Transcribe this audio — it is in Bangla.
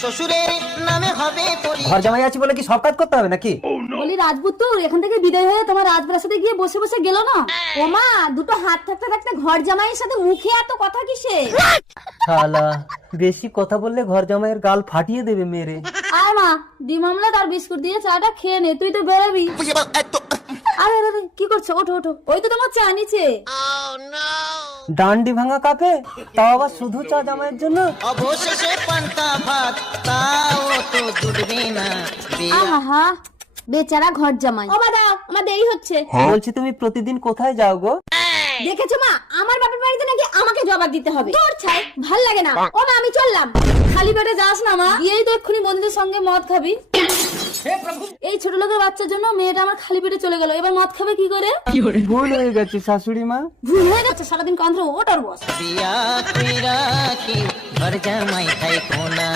শ্বশুরের নামে হবে ঘর জামাই আছি বলে কি সব কাজ করতে হবে নাকি? বলি রাজপুত্র এখান থেকে বিদায় হয়ে তোমার রাজপ্রাসাদে গিয়ে বসে বসে গেল না? ওমা দুটো হাত থাকতে থাকতে ঘর জামাইয়ের সাথে মুখে এত কথা কিসে? শালা বেশি কথা বললে ঘর জামাইয়ের গাল ফাটিয়ে দেবে মেরে। আয় মা ডিম আমলেট আর বিস্কুট দিয়ে চাটা খেয়ে নে, তুই তো বেরোবি। আরে আরে আরে, কি করছো? ওঠো ওঠো, ওই তো তোমার চা নিচে। ডান্ডি ভাঙা কাপে, তাও আবার শুধু চা জামাইয়ের জন্য। অবশেষে পান্তা ভাত, তাও তো জুটবে না। আহা বেচারা ঘর জামাই। ও দাও আমার দেরি হচ্ছে। বলছি তুমি প্রতিদিন কোথায় যাও গো? দেখেছো মা, আমার বাপের বাড়িতে নাকি আমাকে জবাব দিতে হবে। তোর ছাই ভাল লাগে না। ও মা আমি চললাম। খালি পেটে যাস না মা, গিয়েই তো এক্ষুনি বন্ধুদের সঙ্গে মদ খাবি। এই ছোট লোকের বাচ্চার জন্য মেয়েটা আমার খালি পেটে চলে গেল, এবার মদ খাবে কি করে? ভুল হয়ে গেছে শাশুড়ি মা। ভুল হয়ে গেছে, সারাদিন কান্দ্র ওটার বস। বিয়া কইরা কি ঘর জামাই খাই কোনা।